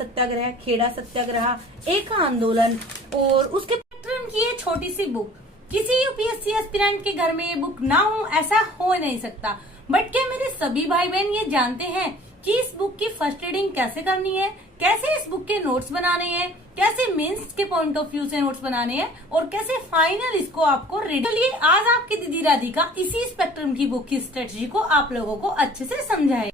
सत्याग्रह, खेड़ा सत्याग्रह, एक आंदोलन और उसके स्पेक्ट्रम की ये छोटी सी बुक। किसी यूपीएससी एस्पिरेंट के घर में ये बुक ना हो ऐसा हो नहीं सकता। बट क्या मेरे सभी भाई बहन ये जानते हैं कि इस बुक की फर्स्ट रीडिंग कैसे करनी है, कैसे इस बुक के नोट्स बनाने हैं, कैसे मेंस के पॉइंट ऑफ व्यू से नोट्स बनाने हैं और कैसे फाइनल इसको आपको रीड। चलिए आज आपकी दीदी राधिका इसी स्पेक्ट्रम की बुक की स्ट्रेटजी को आप लोगों को अच्छे से समझाए।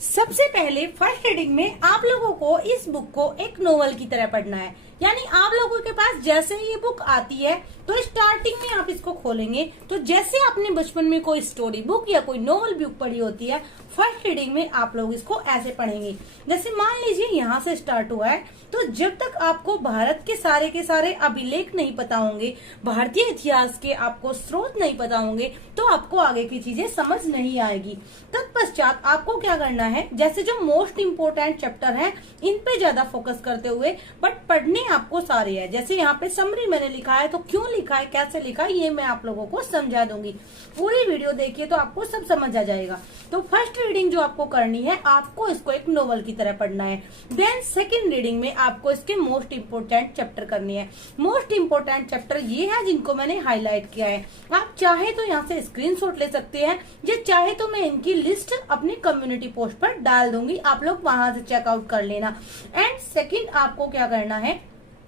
सबसे पहले फर्स्ट रीडिंग में आप लोगों को इस बुक को एक नोवेल की तरह पढ़ना है। यानी आप लोगों के पास जैसे ये बुक आती है तो स्टार्टिंग में आप इसको खोलेंगे तो जैसे आपने बचपन में कोई स्टोरी बुक या कोई नोवेल बुक पढ़ी होती है, फर्स्ट रीडिंग में आप लोग इसको ऐसे पढ़ेंगे। जैसे मान लीजिए यहाँ से स्टार्ट हुआ है, तो जब तक आपको भारत के सारे अभिलेख नहीं पता होंगे, भारतीय इतिहास के आपको स्रोत नहीं पता होंगे, तो आपको आगे की चीजें समझ नहीं आएगी। तत्पश्चात आपको क्या करना है, जैसे जो मोस्ट इम्पोर्टेंट चैप्टर है इन पे ज्यादा फोकस करते हुए, बट पढ़ने आपको सारे है। जैसे यहाँ पे समरी मैंने लिखा है, तो क्यों लिखा है, कैसे लिखा है, ये मैं आप लोगों को समझा दूंगी। पूरी वीडियो देखिए तो आपको सब समझ आ जाएगा। तो फर्स्ट रीडिंग जो आपको करनी है, आपको इसको एक नोवेल की तरह पढ़ना है। देन सेकंड रीडिंग में आपको इसके मोस्ट इम्पोर्टेंट चैप्टर करनी है। मोस्ट इम्पोर्टेंट चैप्टर ये है जिनको मैंने हाईलाइट किया है। आप चाहे तो यहाँ से स्क्रीनशॉट ले सकते हैं, या चाहे तो मैं इनकी लिस्ट अपनी कम्युनिटी पोस्ट पर डाल दूंगी, आप लोग वहां से चेकआउट कर लेना। एंड सेकंड आपको क्या करना है,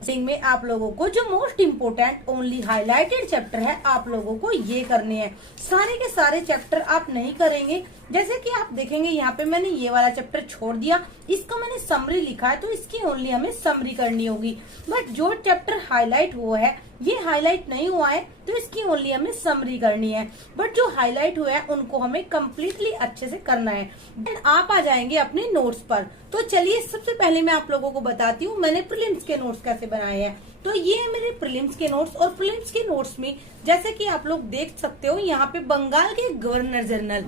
सिंह में आप लोगों को जो most important only highlighted chapter है, आप लोगों को ये करने हैं। सारे के सारे चैप्टर आप नहीं करेंगे। जैसे कि आप देखेंगे यहाँ पे मैंने ये वाला चैप्टर छोड़ दिया, इसको मैंने समरी लिखा है, तो इसकी ओनली हमें समरी करनी होगी। बट जो चैप्टर हाईलाइट हुआ है, ये हाईलाइट नहीं हुआ है, तो इसकी ओनली हमें समरी करनी है। बट जो हाईलाइट हुआ है उनको हमें कम्प्लीटली अच्छे से करना है। आप आ जाएंगे अपने नोट्स पर। तो चलिए सबसे पहले मैं आप लोगों को बताती हूँ मैंने प्रीलिम्स के नोट्स कैसे बनाए हैं। तो ये है मेरे प्रीलिम्स के नोट्स, और प्रीलिम्स के नोट्स में जैसे कि आप लोग देख सकते हो यहाँ पे बंगाल के गवर्नर जनरल।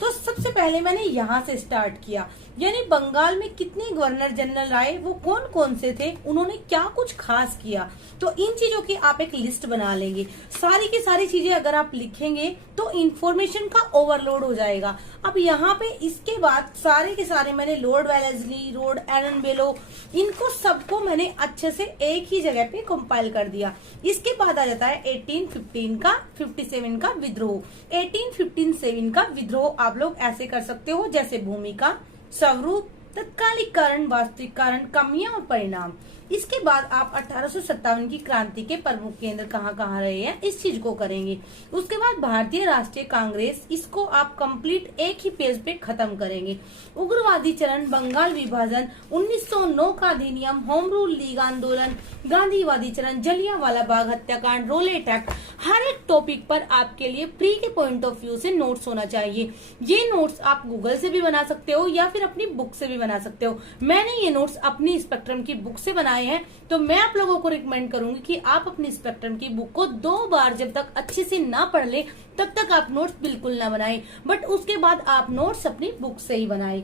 तो सबसे पहले मैंने यहाँ से स्टार्ट किया, यानी बंगाल में कितने गवर्नर जनरल आए, वो कौन कौन से थे, उन्होंने क्या कुछ खास किया। तो इन चीजों की आप एक लिस्ट बना लेंगे। सारी की सारी चीजें अगर आप लिखेंगे तो इंफॉर्मेशन का ओवरलोड हो जाएगा। अब यहाँ पे इसके बाद सारे के सारे मैंने लॉर्ड वेलेस्ली, लॉर्ड एलन बेलो, इनको सबको मैंने अच्छे से एक ही जगह पे कंपाइल कर दिया। इसके बाद आ जाता है 1815 का 57 का विद्रोह। 1857 का विद्रोह आप लोग ऐसे कर सकते हो, जैसे भूमिका, स्वरूप, तत्कालिक कारण, वास्तविक कारण, कमियां और परिणाम। इसके बाद आप 1857 की क्रांति के प्रमुख केंद्र कहाँ कहाँ रहे हैं, इस चीज को करेंगे। उसके बाद भारतीय राष्ट्रीय कांग्रेस, इसको आप कंप्लीट एक ही पेज पे खत्म करेंगे। उग्रवादी चरण, बंगाल विभाजन, 1909 का अधिनियम, होम रूल लीग आंदोलन, गांधीवादी चरण, जलियांवाला बाग हत्याकांड, रोलेट एक्ट, हर एक टॉपिक पर आपके लिए प्री के पॉइंट ऑफ व्यू से नोट्स होना चाहिए। ये नोट्स आप गूगल से भी बना सकते हो या फिर अपनी बुक से भी बना सकते हो। मैंने ये नोट्स अपनी स्पेक्ट्रम की बुक से बनाए हैं, तो मैं आप लोगों को रिकमेंड करूंगी कि आप अपनी स्पेक्ट्रम की बुक को 2 बार जब तक अच्छे से ना पढ़ ले तब तक आप नोट्स बिल्कुल ना बनाएं, बट उसके बाद आप नोट्स अपनी बुक से ही बनाएं।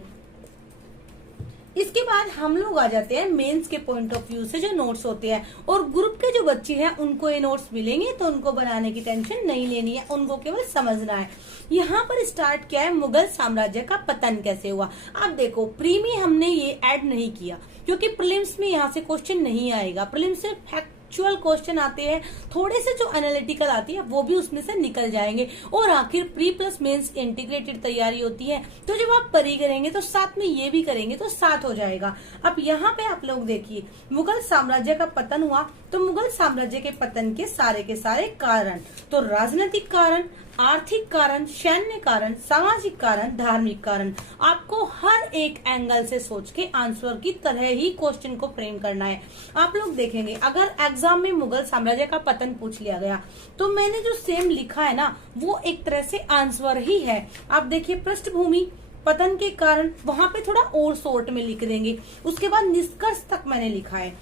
इसके बाद हम लोग आ जाते हैं मेंस के पॉइंट ऑफ व्यू से जो नोट्स होते हैं, और ग्रुप के जो बच्चे हैं उनको ये नोट्स मिलेंगे, तो उनको बनाने की टेंशन नहीं लेनी है, उनको केवल समझना है। यहाँ पर स्टार्ट किया है मुगल साम्राज्य का पतन कैसे हुआ। अब देखो प्री में हमने ये ऐड नहीं किया क्योंकि प्रीलिम्स में यहाँ से क्वेश्चन नहीं आएगा। प्रीलिम्स से फैक्चुअल क्वेश्चन आते हैं, थोड़े से जो एनालिटिकल आती है वो भी उसमें से निकल जाएंगे, और आखिर प्री प्लस मेंस इंटीग्रेटेड तैयारी होती है। तो जब आप परी करेंगे तो साथ में ये भी करेंगे तो साथ हो जाएगा। अब यहाँ पे आप लोग देखिए मुगल साम्राज्य का पतन हुआ, तो मुगल साम्राज्य के पतन के सारे कारण, तो राजनीतिक कारण, आर्थिक कारण, सैन्य कारण, सामाजिक कारण, धार्मिक कारण, आपको हर एक एंगल से सोच के आंसर की तरह ही क्वेश्चन को फ्रेम करना है। आप लोग देखेंगे अगर एग्जाम में मुगल साम्राज्य का पतन पूछ लिया गया तो मैंने जो सेम लिखा है ना, वो एक तरह से आंसर ही है। आप देखिए पृष्ठभूमि, पतन के कारण, वहां पे थोड़ा और शॉर्ट में लिख देंगे। उसके बाद निष्कर्ष तक मैंने लिखा है।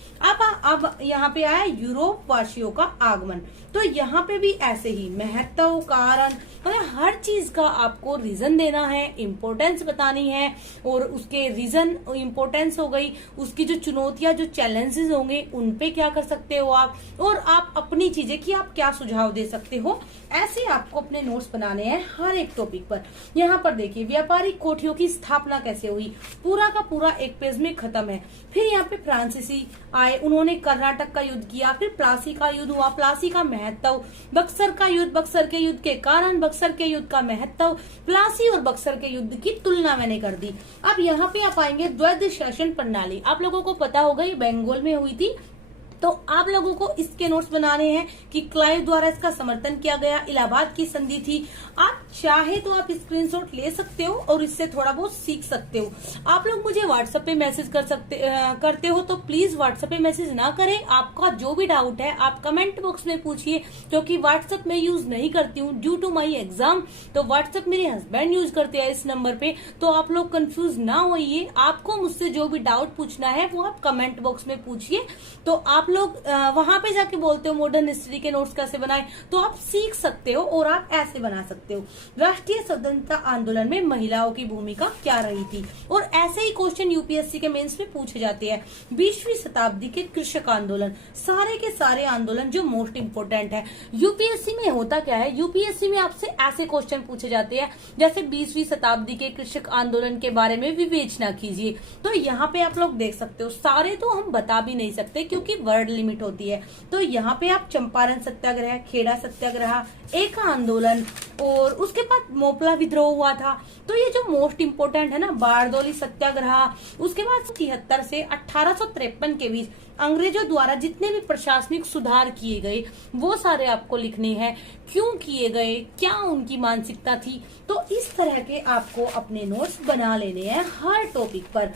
अब यहाँ पे आया यूरोप वासियों का आगमन, तो यहाँ पे भी ऐसे ही महत्व, कारण, मतलब हर चीज का आपको रीजन देना है, इम्पोर्टेंस बतानी है, और उसके रीजन इम्पोर्टेंस हो गई, उसकी जो चुनौतियां, जो चैलेंजेस होंगे उन पे क्या कर सकते हो आप, और आप अपनी चीजें कि आप क्या सुझाव दे सकते हो। ऐसे आपको अपने नोट्स बनाने हैं हर एक टॉपिक पर। यहाँ पर देखिए व्यापारिक कोड कोठियों की स्थापना कैसे हुई, पूरा का पूरा एक पेज में खत्म है। फिर यहाँ पे फ्रांसीसी आए, उन्होंने कर्नाटक का युद्ध किया, फिर प्लासी का युद्ध हुआ, प्लासी का महत्व, बक्सर का युद्ध, बक्सर के युद्ध के कारण, बक्सर के युद्ध का महत्व, प्लासी और बक्सर के युद्ध की तुलना मैंने कर दी। अब यहाँ पे आप आएंगे द्वैध शासन प्रणाली। आप लोगों को पता होगा ये बंगाल में हुई थी, तो आप लोगों को इसके नोट्स बनाने हैं कि क्लाइव द्वारा इसका समर्थन किया गया, इलाहाबाद की संधि थी। आप चाहे तो आप स्क्रीनशॉट ले सकते हो और इससे थोड़ा बहुत सीख सकते हो। आप लोग मुझे व्हाट्सएप पे मैसेज करते हो तो प्लीज व्हाट्सएप पे मैसेज ना करें। आपका जो भी डाउट है आप कमेंट बॉक्स में पूछिए, क्योंकि व्हाट्सएप में यूज नहीं करती हूँ ड्यू टू माई एग्जाम। तो व्हाट्सएप मेरे हस्बैंड यूज करते हैं इस नंबर पे, तो आप लोग कंफ्यूज ना होइए। आपको मुझसे जो भी डाउट पूछना है वो आप कमेंट बॉक्स में पूछिए। तो आप लोग वहां पे जाके बोलते हो मॉडर्न हिस्ट्री के नोट्स कैसे बनाएं, तो आप सीख सकते हो और आप ऐसे बना सकते हो। राष्ट्रीय स्वतंत्रता आंदोलन में महिलाओं की भूमिका क्या रही थी, और ऐसे ही क्वेश्चन यूपीएससी के मेंस में पूछे जाते हैं। 20वीं शताब्दी के कृषक आंदोलन, सारे के सारे आंदोलन जो मोस्ट इम्पोर्टेंट है। यूपीएससी में होता क्या है, यूपीएससी में आपसे ऐसे क्वेश्चन पूछे जाते हैं जैसे 20वीं शताब्दी के कृषक आंदोलन के बारे में विवेचना कीजिए। तो यहाँ पे आप लोग देख सकते हो, सारे तो हम बता भी नहीं सकते क्योंकि वर्ड लिमिट होती है। तो यहाँ पे आप चंपारण सत्याग्रह, खेड़ा सत्याग्रह, एक आंदोलन और उसके बाद मोपला विद्रोह हुआ था। तो ये जो मोस्ट इम्पोर्टेंट है ना, बारदौली सत्याग्रह, उसके बाद 73 से 1853 के बीच अंग्रेजों द्वारा जितने भी प्रशासनिक सुधार किए गए वो सारे आपको लिखने हैं। क्यों किए गए, क्या उनकी मानसिकता थी। तो इस तरह के आपको अपने नोट्स बना लेने हैं हर टॉपिक पर।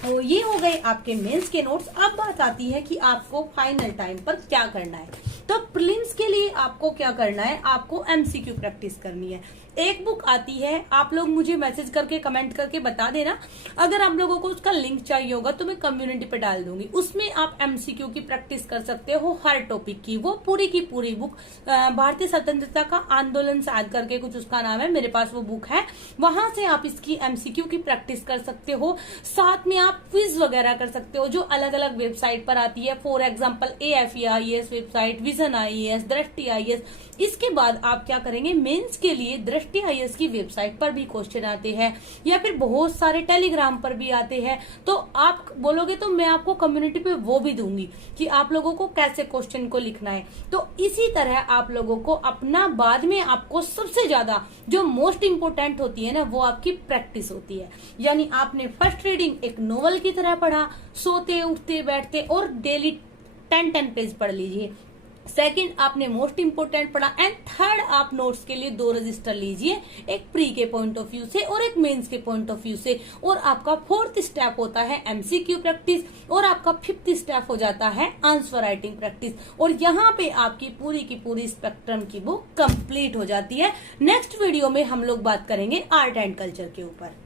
तो ये हो गए आपके मेंस के नोट्स। अब बात आती है कि आपको फाइनल टाइम पर क्या करना है। तो प्रीलिम्स के लिए आपको क्या करना है, आपको एमसीक्यू प्रैक्टिस करनी है। एक बुक आती है, आप लोग मुझे मैसेज करके कमेंट करके बता देना। अगर आप लोगों को उसका लिंक चाहिए होगा तो मैं कम्युनिटी पे डाल दूंगी। उसमें आप एमसीक्यू की प्रैक्टिस कर सकते हो हर टॉपिक की। वो पूरी की पूरी बुक भारतीय स्वतंत्रता का आंदोलन साध करके कुछ उसका नाम है, मेरे पास वो बुक है। वहां से आप इसकी एमसीक्यू की प्रैक्टिस कर सकते हो। साथ में आप क्विज वगैरह कर सकते हो जो अलग अलग वेबसाइट पर आती है। For example AFE-IAS website, vision IAS, दृष्टि IAS। इसके बाद आप क्या करेंगे, मेंस के लिए दृष्टि IAS की वेबसाइट पर भी क्वेश्चन आते हैं या फिर बहुत सारे टेलीग्राम पर भी आते हैं। तो आप बोलोगे तो मैं आपको कम्युनिटी पे वो भी दूंगी कि आप लोगों को कैसे क्वेश्चन को लिखना है। तो इसी तरह आप लोगों को अपना बाद में आपको सबसे ज्यादा जो मोस्ट इम्पोर्टेंट होती है ना, वो आपकी प्रैक्टिस होती है। यानी आपने फर्स्ट रीडिंग एक नोवेल की तरह पढ़ा, सोते उठते बैठते, और डेली 10 पेज पढ़ लीजिए। सेकंड, आपने मोस्ट इम्पोर्टेंट पढ़ा। एंड थर्ड, आप नोट्स के लिए 2 रजिस्टर लीजिए, एक प्री के पॉइंट ऑफ व्यू से और एक मेंस के पॉइंट ऑफ व्यू से। और आपका 4th स्टेप होता है एमसीक्यू प्रैक्टिस, और आपका 5th स्टेप हो जाता है आंसर राइटिंग प्रैक्टिस। और यहाँ पे आपकी पूरी की पूरी स्पेक्ट्रम की बुक कंप्लीट हो जाती है। नेक्स्ट वीडियो में हम लोग बात करेंगे आर्ट एंड कल्चर के ऊपर।